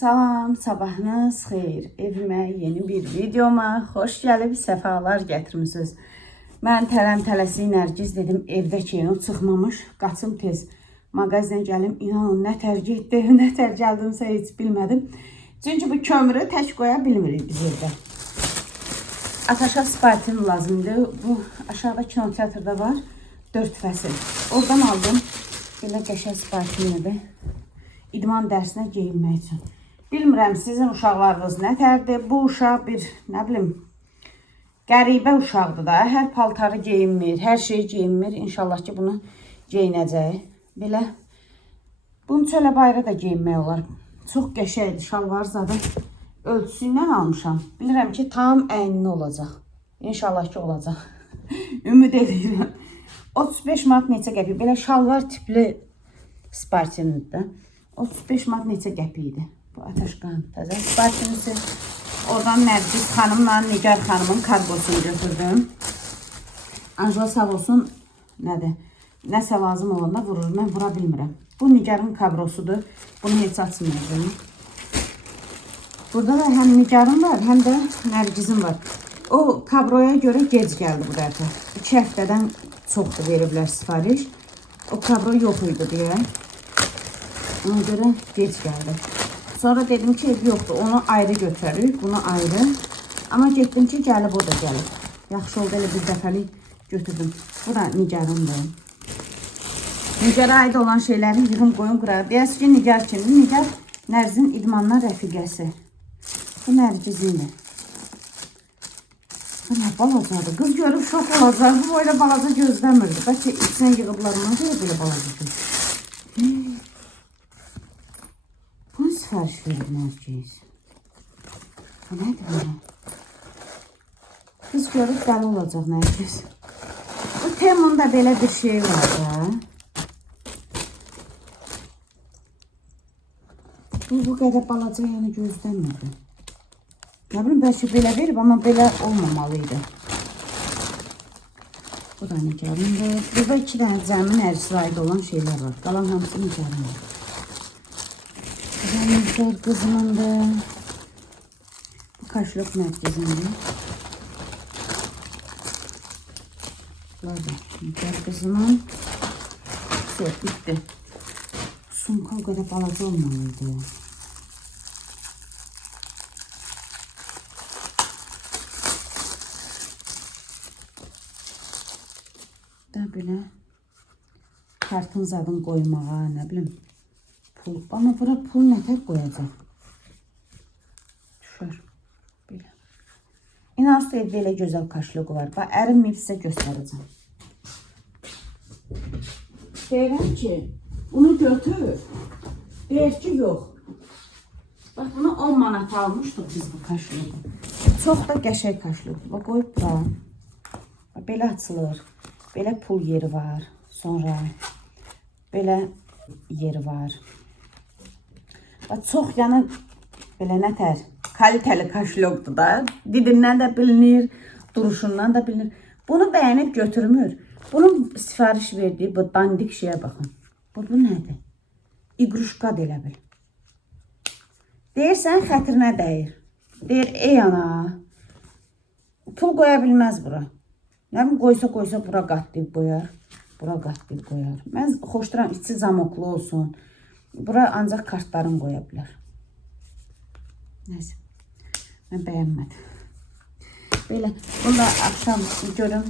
Salam, sabahınız xeyir. Evimə yeni bir videoma xoş gəlib, səfalar gətirmisiniz. Mən tələm-tələsi Nərgiz dedim, evdə ki, o çıxmamış, qaçım tez. Mağazinə gəlim, inanın, nətər getdi, nətər gəldimsə heç bilmədim. Çünki bu kömürü tək qoya bilmirik biz evdə. Ataşa spartin lazımdır. Bu aşağıda kinoteatrda var, 4 fəsil. Oradan aldım, belə qəşəng spartinidir. İdman dərsinə geyinmək üçün. Bilmirəm, sizin uşaqlarınız nətərdir? Bu uşaq bir, nə bilim, qəribə uşaqdır da. Hər paltarı geyinmir, hər şey geyinmir. İnşallah ki, bunu geyinəcək. Belə, bunu çölə bayra da geyinmək olar. Çox qəşəkdir, şalvar zadı ölçüsündən almışam. Bilirəm ki, tam əynli olacaq. İnşallah ki, olacaq. Ümid edirəm. 35 manat neçə qəpik. Belə şalvar tipli spartindir. 35 manat neçə qəpik idi. Bu Ataşqan təzə spartinisi. Oradan Nərgiz xanımla Nigar xanımın kargosunu götürdüm. Anjela sağ olsun, nədir? Nəsə lazım olanda vurur. Mən vura bilmirəm. Bu Nigarın kabrosudur. Bunu heç açmayacağım. Burada da həm Nigarın var, həm də Nərgizin var. O kabroya görə gec gəldi bu dəfə. 2 həftədən çoxdur veriblər sifariş. O kabro yox idi deyə. Ona görə gec gəldi. Sonra dedim ki, yoxdur, onu ayrı götürürük, bunu ayrı. Amma getdim ki, gəlib o da gəlib. Yaxşı oldu, elə bir dəfəlik götürdüm. Bu da Nigarındır. Nigara aid olan şeyləri yığım qoyun qırar. Deyəs ki, Nigar kimdir? Nigar Nərzin idmanlar rəfiqəsi. Bu Nərgizindir. Bu nə balacadır? Qız görüb şok olacaq. Bu böyle balaca gözləmirdi. Bəlkə içinə yığıblar, ona görə belə balaca gözləmirdi. Bunu sifariş verib Nərgiz. Bu nədir belə? Qız görüb dəli olacaq Nərgiz. Bu Temun'da belə bir şey var da. Bu qədər balaca yəni gözləmirdi. Nə bilim, bəlkə belə verib, amma belə olmamalıydı. Bu da Nigarındır. Burada 2 dənə cəmin ərisi aid olan şeylər var. Qalan hamısı Nigarındır. Bu da Nigar qızımındır. Bu kaşlıq Nərgizindir. Bunlar da Nigar qızımın. Bitti. Sumka o qədər balaca olmalıydı. Da belə kartın zadını qoymağa, nə bilim, pul. Amma bura pul nətər qoyacaq? Düşər. Belə. İnanırsa evdə elə gözəl kaşlığı var. Bax, ərinməyib sizə göstərəcəm. Deyirəm ki, bunu götür. Deyir ki, yox. Bax, bunu 10 manat almışdıq biz bu kaşlığı. Çox da qəşəng kaşlığı. Bax, qoyub bura. Belə açılır. Belə pul yeri var. Sonra belə yeri var. Bax, çox yəni belə nətər kalitəli kaşlıqdır da. Didindən də bilinir, duruşundan da bilinir. Bunu bəyənib götürmür. Bunun sifariş verdiyi bu dandik şeyə baxın. Bu nədir? İqruşkadır elə bil. Deyirsən, xətrinə dəyir. Deyir, ey ana, pul qoya bilməz bura. Nə bilim, qoysa bura qatlayıb qoyar. Bura qatlayıb qoyar. Mən xoşduram, içi zamoklu olsun. Bura ancaq kartlarını qoya bilər. Neyse. Mən bəyənmədim. Belə, bunu da axşam görüm.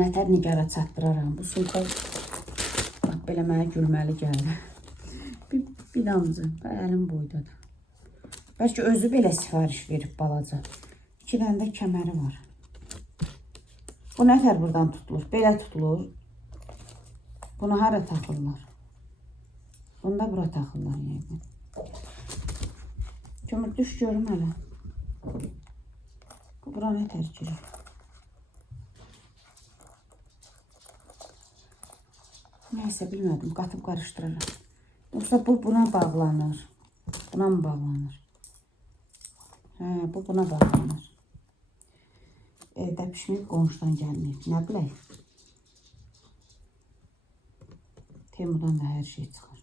Nətər Nigara çatdıraram. Bu sumka bax, belə mənə gülməli gəldi. Bir damcı. Əlim boydadır. Bəlkə özü belə sifariş verib balaca. 2 dənə də kəməri var. Bu nətər buradan tutulur? Belə tutulur. Bunu hara taxırlar? Bunu da bura taxırlar. Yəni. Kömür düş görüm hələ. Bu bura nətər girir? Nəysə bilmədim. Qatıb qarışdıraram. Yoxsa bu buna bağlanır. Buna mı bağlanır? Hə, bu buna bağlanır. Evdə pişməyib, qonşudan gəlməyib. Nə bilək? Temudan da hər şey çıxır.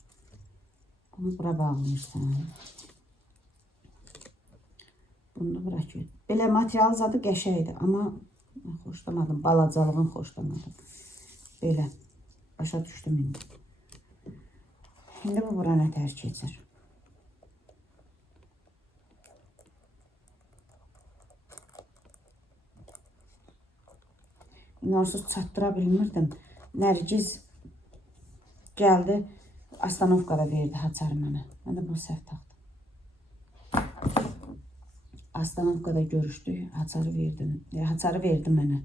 Bunu bura bağlayırsan. bunu da bırak. Belə material zadı qəşəngdir, amma mən xoşlamadım, balacalığını xoşlamadım. Belə, başa düşdüm indi. İndi bu bura nətər keçir. İnarsız çatdıra bilmirdim. Nərgiz gəldi, Astanovkada verdi haçarı mənə. Mən də bunu səhv taxdım. Astanovkada görüşdük, haçarı verdi mənə.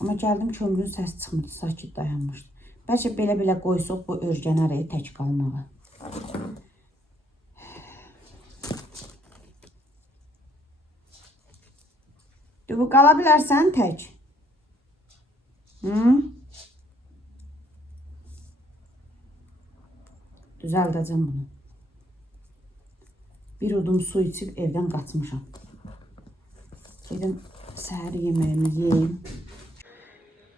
Amma gəldim kömrün səsi çıxmırdı, sakit dayanmışdı. Bəlkə belə qoysuq bu örgən araya tək qalmağa. Bu qala bilərsən tək. Düzəldəcəm bunu. Bir udum su içib evdən qaçmışam. Gedim səhər yeməyimi yeyim.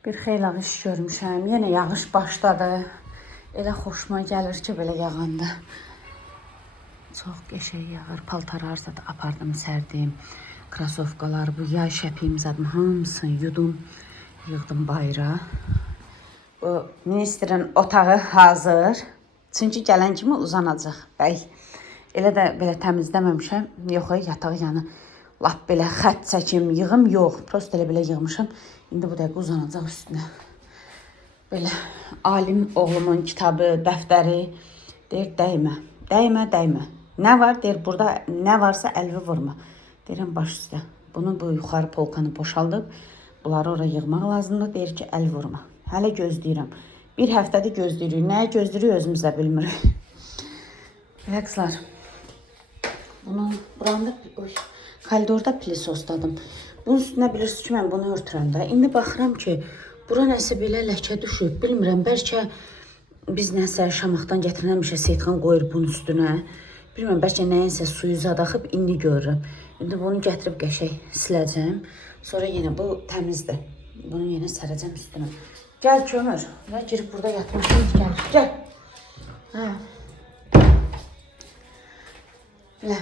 Bir xeyli iş görmüşəm. Yenə yağış başladı. Elə xoşuma gəlir ki, belə yağanda. Çox qəşəng yağır. Paltarı arsa da apardım, sərdim. Krasovkalar, bu yay şəpiyim zadım. Hamısını yudum. Yığdım bayıra. Bu ministerin otağı hazır. Çünki gələn kimi uzanacaq. Bəy, elə də belə təmizləməmişəm. Yox, yatağı yanı. Lap belə xət çəkim, yığım yox. Prost elə belə yığmışam. İndi bu dəqiqə uzanacaq üstünə. Belə alim oğlumun kitabı, dəftəri. Deyir, dəymə, dəymə, dəymə. Nə var? Deyir, burada nə varsa əlvi vurma. Deyirəm, baş üstə. Bunu bu yuxarı polkanı boşaldıb. Bunları oraya yığmaq lazımdır. Deyir ki, əl vurma. Hələ gözləyirəm. Bir həftədə gözləyirik. Nəyə gözləyirik özümüz də bilmirik. Belə qızlar. Bunu buranda koridorda pilisosladım. Bunun üstünə bilirsiniz ki, mən bunu örtürəm də. İndi baxıram ki, bura nəsə belə ləkə düşüb. Bilmirəm, bəlkə biz nəsə Şamaxdan gətirənmişə Seyidxan qoyur bunun üstünə. Bilmirəm, bəlkə nəyinsə suyu zadaxıb indi görürəm. İndi bunu gətirib qəşəng siləcəm. Sonra yenə bu təmizdir. Bunu yenə sərəcəm üstünə. Gəl kömür. Və girib burada yatmışım. Gəl. Hə. Belə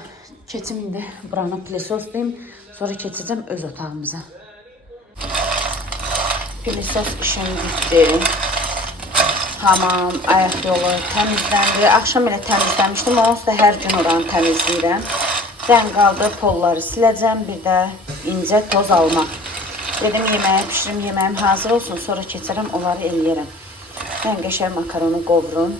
keçim indi buranı pilisoslayım. Sonra keçəcəm öz otağımıza. Pilisos işim bitdi. Hamam, ayaq yolu təmizləndi. Axşam elə təmizləmişdim. Onsuz da hər gün oranı təmizləyirəm. Dən qaldı, polları siləcəm. Bir də incə toz almaq. Dedim yeməyi pişirim, yeməyim hazır olsun. Sonra keçərəm, onları eləyərəm. Mən qəşəng makaronu qovurum.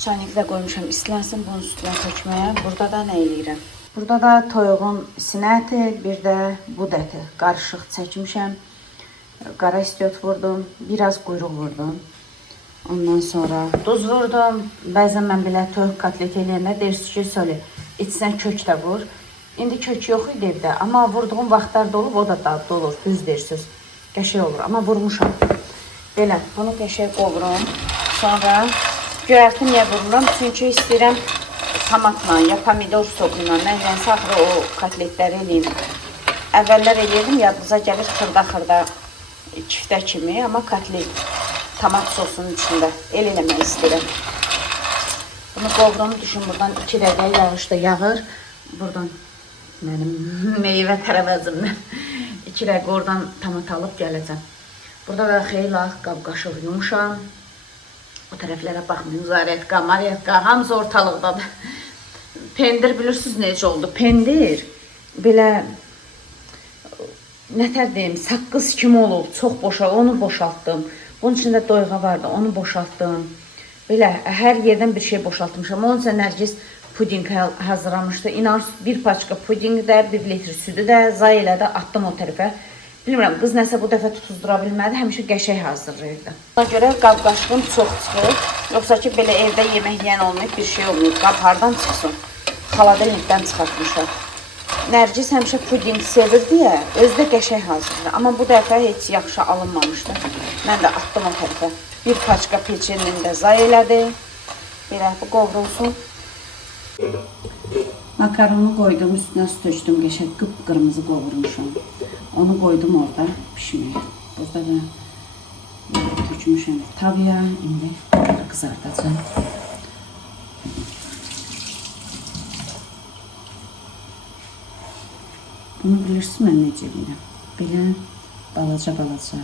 Çayniklə qoymuşam, islənsin bunun üstünə tökməyə. Burada da nə eləyirəm? Burada da toyuğun sinə əti, bir də bud əti. Qarışıq çəkmişəm. Qara istiot vurdum, biraz quyruq vurdum. Ondan sonra duz vurdum. Bəzən mən belə toyuq kotlet eləyəndə deyirsiniz ki, söyle, içsən kök də vur. İndi kök yox idi evdə, amma vurduğum vaxtlar da olub, o da dadlı olur, düz deyirsiniz. Qəşəng olur, amma vurmuşam. Belə, bunu qəşəng qovurum. Sonra göyərti niyə vurmuram? Çünki istəyirəm tomatla, ya pomidor sosuyla. Mən nəysə axırı o kotletləri eləyim. Əvvəllər eləyirdim, yadınıza gəlir xırda-xırda kiftə kimi, amma kotlet tomat sosunun içində el eləmək istəyirəm. Bunu qovurum, düşün, buradan 2 dəqiqə yağış da yağır. Buradan mənim meyvə tərəvəzimdən 2 dəqiqə oradan tomat alıb gələcəm. Burada da xeyli qab-qaşıq yumuşam. O tərəflərə baxmayın, zaretka, maretka, hamısı ortalıqdadır. Pendir bilirsiniz necə oldu? Pendir belə nətər deyim, saqqız kimi olub, çox boşa, onu boşaltdım. Bunun içində doyğa vardı, onu boşaltdım. Belə hər yerdən bir şey boşaltmışam. Onun üçün Nərgiz puding hazırlamışdı. İnarsız bir paçka pudingi də, 1 litr südü də, zay elə də atdım o tərəfə. Bilmirəm, qız nəsə bu dəfə tutuzdura bilmədi, həmişə qəşəng hazırlayırdı. Ona görə qab-qaşığım çox çıxır. Yoxsa ki, belə evdə yemək yeyən olmayıb, bir şey olmayıb. Qab hardan çıxsın? Xaladelikdən çıxartmışam. Nərgiz həmişə puding sevir deyə, özü də qəşəng hazırlayır. Amma bu dəfə heç yaxşı alınmamışdı. Mən də atdım o tərəfə. Bir paçka peçenin də zay elədi. Belə bu qovrulsun. Makaronu qoydum, üstünə su tökdüm, qəşəng qıpqırmızı qovurmuşam. Onu qoydum orada pişməyə. Burada da tökmüşəm tavaya, indi qızardacam. Bunu bilirsiniz mən necə eləyirəm. Belə balaca.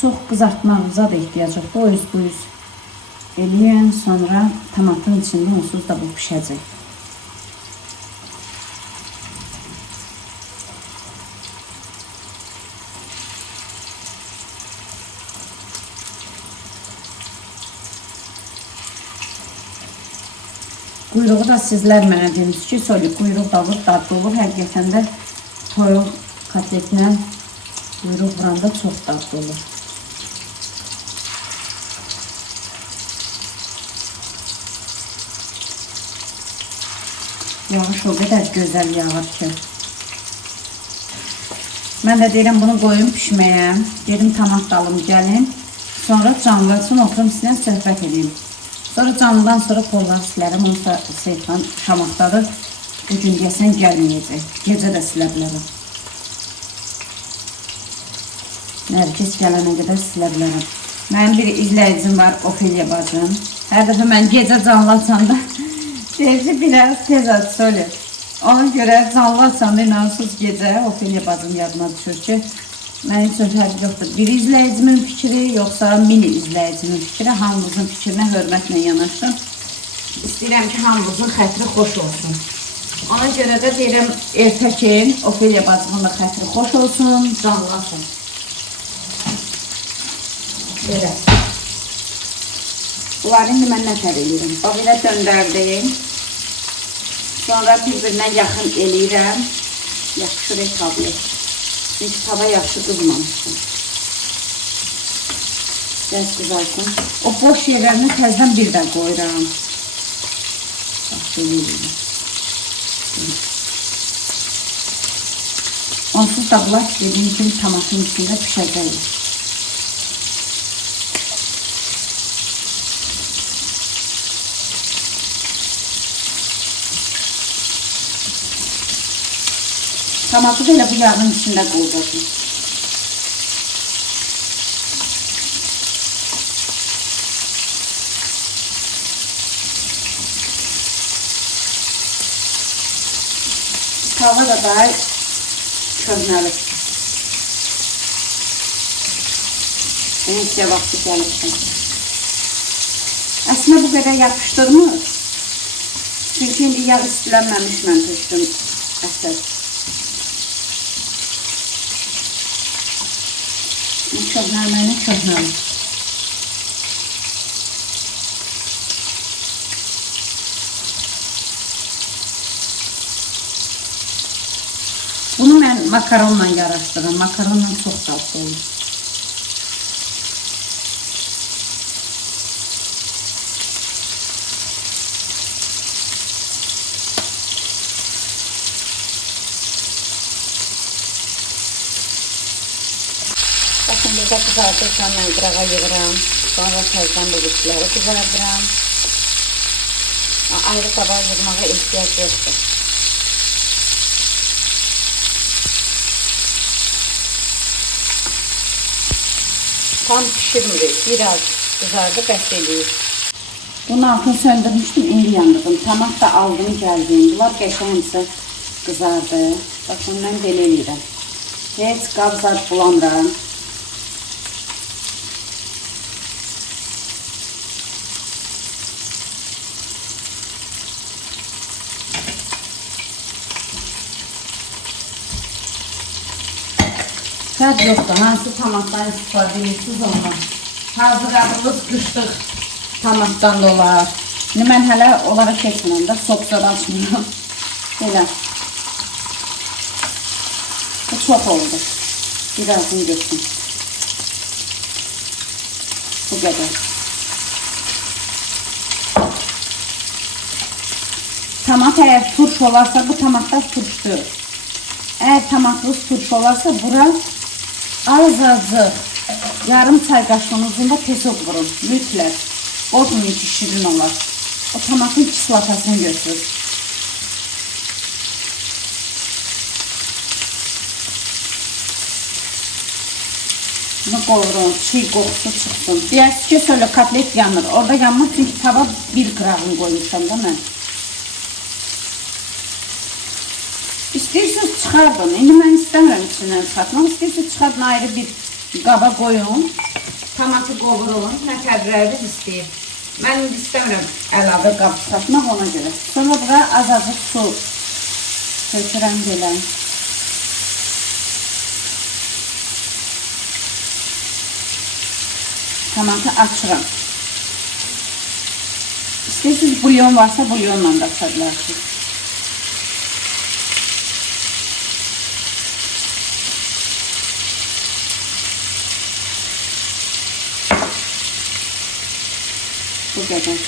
Çox qızartmağınıza da ehtiyac yoxdur. O yüz bu yüz eləyən, sonra tomatın içində onsuz da bu pişəcək. Quyruğu da sizlər mənə demişsiniz ki, solik quyruq da olur, dadlı olur. Həqiqətən də toyuq kotletinə quyruq vuranda çox dadlı olur. Yağış o qədər gözəl yağır ki. Mən də deyirəm bunu qoyum pişməyə. Gedim tomat dalım gəlin. Sonra canlı üçün oturum sizinlə söhbət edeyim. Sonra canlıdan sonra kolları silərəm. Onsa Seyfan Şamaxdadır. Bugün deyəsən gəlməyəcək. Gecə də silə bilərəm. Nərgiz gələnə qədər silə bilərəm. Mənim bir izləyicim var, Ofeliya bacım. Hər dəfə mən gecə canlı açanda deyir ki, biraz tez aç, söyle. Ona görə canlı açanda inansız gecə Ofeliya bacım yadına düşür ki, mənim üçün fərq yoxdur. Bir izləyicimin fikri, yoxsa mini izləyicimin fikri, hamımızın fikrinə hörmətlə yanaşın. İstəyirəm ki, hamımızın xətri xoş olsun. Ona görə də deyirəm, ertəkin Ofeliya bacımın da xətri xoş olsun, canlasın. Belə. Bunları indi mən nətər eləyirəm. Bax, elə döndərdim. Sonra bir-birinə yaxın eləyirəm. Yaxşır tavaya. Çünki tava yaxşı qızmamışdır. Biraz qızartın. O boş yerlərini təzdən bir də qoyuram. Bax, belə eləyirəm. Onsuz da bunlar dediyim kimi tomatın içində pişəcək. Tomatı da elə bu yağın içində qoyacağım. Tava da daha köhnəli. Neyse vaxtı gəlirsin. Əslində bu qədər yapışdırmır. Çünki indi yağ istilənməmiş mən tökdüm əsas. Köhnəli. Bunu mən makaronla yaraşdırıram. Makaronla çox tatlı olur. Bakın burada kızartırsam mən qırağa yığıram. Sonra təzdən buluşları kızardıram. Ayrı tabağa yığmağa ehtiyac yoxdur. Tam pişirmirik. Biraz kızardı, bəs eləyir. Bunun altını söndürmüşdüm, indi yandırdım. Tomat da aldım, gəldim. Bunlar qəşəngsə qızardı. Bakın mən belə eləyirəm. Heç qabzad bulamıram. Fərq yoxdur, hansı tomatdan istifadə edirsiniz ondan. Hazırladığınız qışlıq tomatdan da olar. Şimdi mən hələ onlara keçmirəm də, sopsada açmıram. Belə. Bu çox oldu. Birazını götürün. Bu qədər. Tomat əgər turş olarsa, bu tomatlar turşdur. Əgər tomatlıq turş olarsa, bura azcık yarım çay kaşığının uzunluğunda pesok vurun. Mütləq. Qorxmayın ki, şirin olar. O tomatın kislatasını götürür. Bunu qovurun, çiğ qoxusu çıxsın. Deyərsiniz ki, şöyle kotlet yanır. Orada yanmır çünki tava bir qırağını qoymuşam da mən. İstəyirsiniz çıxardın. İndi mən istəmirəm içindən çıxartmaq. İstəyirsiniz çıxardın, ayrı bir qaba qoyun. Tomatı qovurun. Nə tərləriniz istəyir. Mən indi istəmirəm əlavə qab çıxartmaq, ona görə. Sonra bura azadıq su tökürəm belə. Tomatı açıram. İstəyirsiniz bulyon varsa bulyonla da aça bilərsiniz. Bu qədər.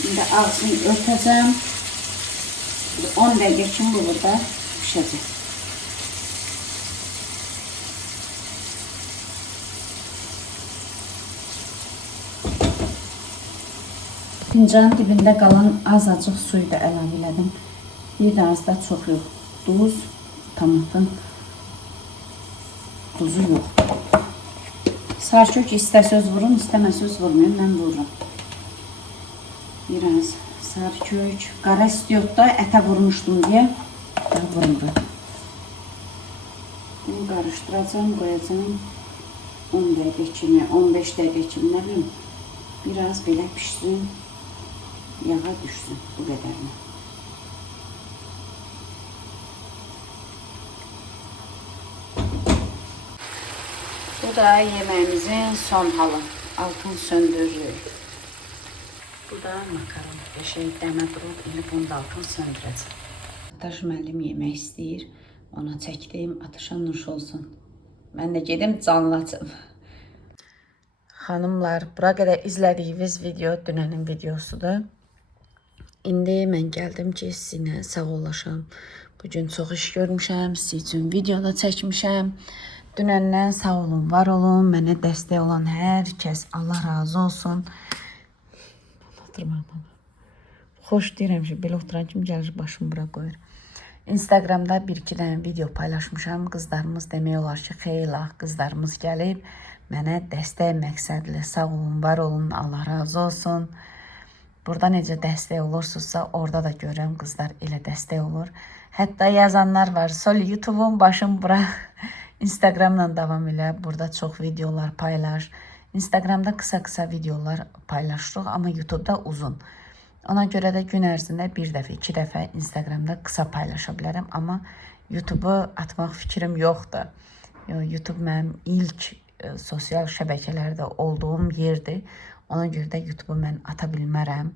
Şimdi ağzını örtəcəm. 10 dəqiqə kimi bu burada pişəcək. Fincanın dibində qalan azacıq suyu da əlavə elədim. Bir də az da çox yox. Duz, tomatın duzu yox. Sarkök istəsəz vurun, istəməsəz vurmayın. Mən vururum. Biraz sarkök. Qara istiyotda ətə vurmuşdum deyə vurmuram. Bunu qarışdıracağım, qoyacağım 10 dəqiqə kimi, 15 dəqiqə kimi, nə bilim. Biraz belə pişsin. Yağa düşsün, bu qədərini. Bu da yeməyimizin son halı. Altını söndürürük. Bu da makaron. Dəmə durub, indi bunu da altını söndürəcəm. Ataş müəllim yemək istəyir. Ona çəkdim, Ataşa nuş olsun. Mən də gedim canlı açım. Xanımlar, bura qədər izlədiyiniz video dünənin videosudur. İndi mən gəldim ki, sizinlə sağollaşam. Bugün çox iş görmüşəm, sizin üçün video da çəkmişəm. Dünəndən sağ olun, var olun. Mənə dəstək olan hər kəs, Allah razı olsun. Xoş deyirəm ki, belə oturan kimi gəlir, başımı bura qoyur. Instagramda bir-iki dənə video paylaşmışam. Qızlarımız demək olar ki, xeyli qızlarımız gəlib. Mənə dəstək məqsədli, sağ olun, var olun, Allah razı olsun. Burada necə dəstək olursunuzsa, orada da görürəm qızlar elə dəstək olur. Hətta yazanlar var, Sol YouTube'un başım bura. Instagramla davam elə, burada çox videolar paylaş. Instagramda qısa-qısa videolar paylaşırıq, amma YouTube'da uzun. Ona görə də gün ərzində bir dəfə, iki dəfə Instagramda qısa paylaşa bilərəm, amma YouTube'u atmaq fikrim yoxdur. YouTube mənim ilk sosial şəbəkələrdə olduğum yerdir. Ona görə də YouTube'u mən ata bilmərəm.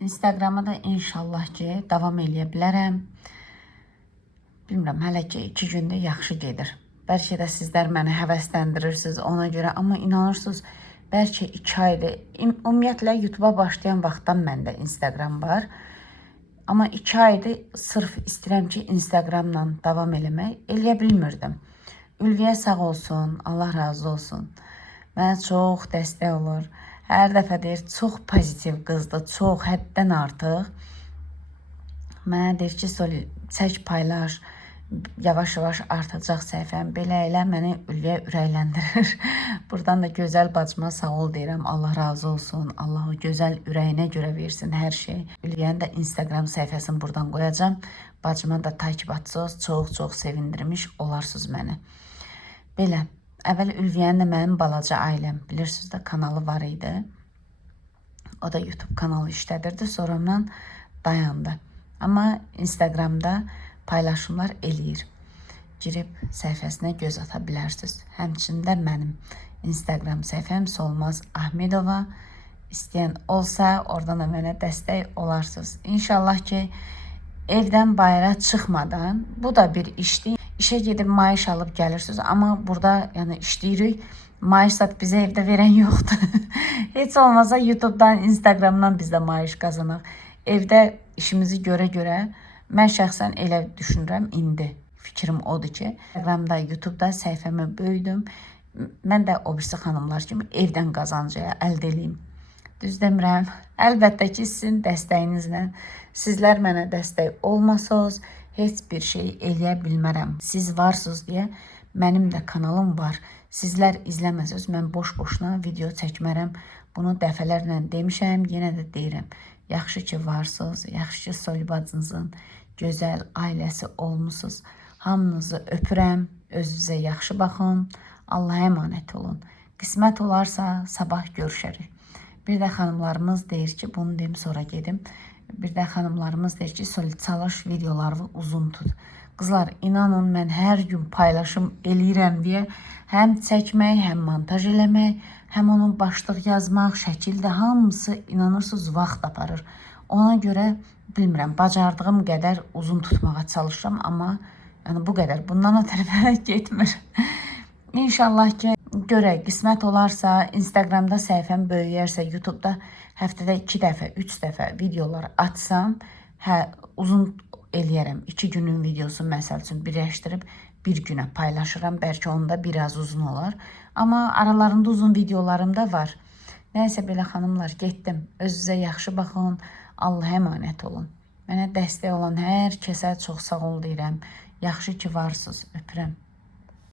Instagram'a da inşallah ki, davam eləyə bilərəm. Bilmirəm, hələ ki 2 gündə yaxşı gedir. Bəlkə də sizlər məni həvəsləndirirsiniz ona görə, amma inanırsınız, bəlkə 2 aydır. Ümumiyyətlə, YouTube'a başlayan vaxtdan məndə Instagram var. Amma 2 aydır sırf istəyirəm ki, Instagramla davam eləyə bilmirdim. Ülviyə sağ olsun, Allah razı olsun. Mənə çox dəstək olur. Hər dəfə deyir, çox pozitiv qızdır, çox həddən artıq. Mənə deyir ki, çək paylaş, yavaş-yavaş artacaq səhifəm. Belə elə məni Ülviyə ürəkləndirir. Buradan da gözəl bacıma sağ ol deyirəm, Allah razı olsun. Allah o gözəl ürəyinə görə versin hər şey. Ülviyənin də Instagram səhifəsini buradan qoyacağım. Bacıma da takip atsınız, çox-çox sevindirmiş olarsınız məni. Belə. Əvvəl Ülviyənin də mənim balaca ailəm, bilirsiniz də kanalı var idi. O da YouTube kanalı işlədirdi, sonradan dayandı. Amma Instagramda paylaşımlar eləyir. Girib səhifəsinə göz ata bilərsiniz. Həmçində mənim Instagram səhifəm Solmaz Ahmedova. İstəyən olsa, oradan da mənə dəstək olarsınız. İnşallah ki, evdən bayıra çıxmadan, bu da bir işdir. İşə gedib maaş alıb gəlirsiniz, amma burada yəni işləyirik. Maaş zat bizə evdə verən yoxdur. Heç olmasa YouTube'dan, Instagram'dan biz də maaş qazanaq. Evdə işimizi görə mən şəxsən elə düşünürəm indi. Fikrim odur ki, Instagram'da, YouTube'da səhifəmi böyüdüm. Mən də o birisi xanımlar kimi evdən qazancıya əldə edeyim. Düz demirəm. Əlbəttə ki, sizin dəstəyinizlə, sizlər mənə dəstək olmasınız, heç bir şey eləyə bilmərəm. Siz varsınız deyə mənim də kanalım var. Sizlər izləməsəz mən boş-boşuna video çəkmərəm. Bunu dəfələrlə demişəm, yenə də deyirəm. Yaxşı ki varsınız, yaxşı ki Sol bacınızın gözəl ailəsi olmusunuz. Hamınızı öpürəm, özünüzə yaxşı baxın, Allah'a əmanət olun. Qismət olarsa sabah görüşərik. Bir də xanımlarımız deyir ki, bunu deyim sonra gedim. Bir də xanımlarımız deyir ki, Sol çalış videolarını uzun tut. Qızlar, inanın mən hər gün paylaşım eləyirəm deyə həm çəkmək, həm montaj eləmək, həm onun başlıq yazmaq, şəkildə hamısı inanırsınız vaxt aparır. Ona görə bilmirəm, bacardığım qədər uzun tutmağa çalışıram, amma yəni bu qədər. Bundan ötürü getmir. İnşallah ki görək, qismət olarsa, Instagramda səhifəm böyüyərsə, YouTube'da həftədə 2 dəfə, 3 dəfə videolar atsam, uzun eləyərəm. 2 günün videosu məsəl üçün birləşdirib bir günə paylaşıram. Bəlkə onda biraz uzun olar. Amma aralarında uzun videolarım da var. Nəysə belə xanımlar, getdim. Özünüzə yaxşı baxın. Allah'a əmanət olun. Mənə dəstək olan hər kəsə çox sağ ol deyirəm. Yaxşı ki varsınız. Öpürəm.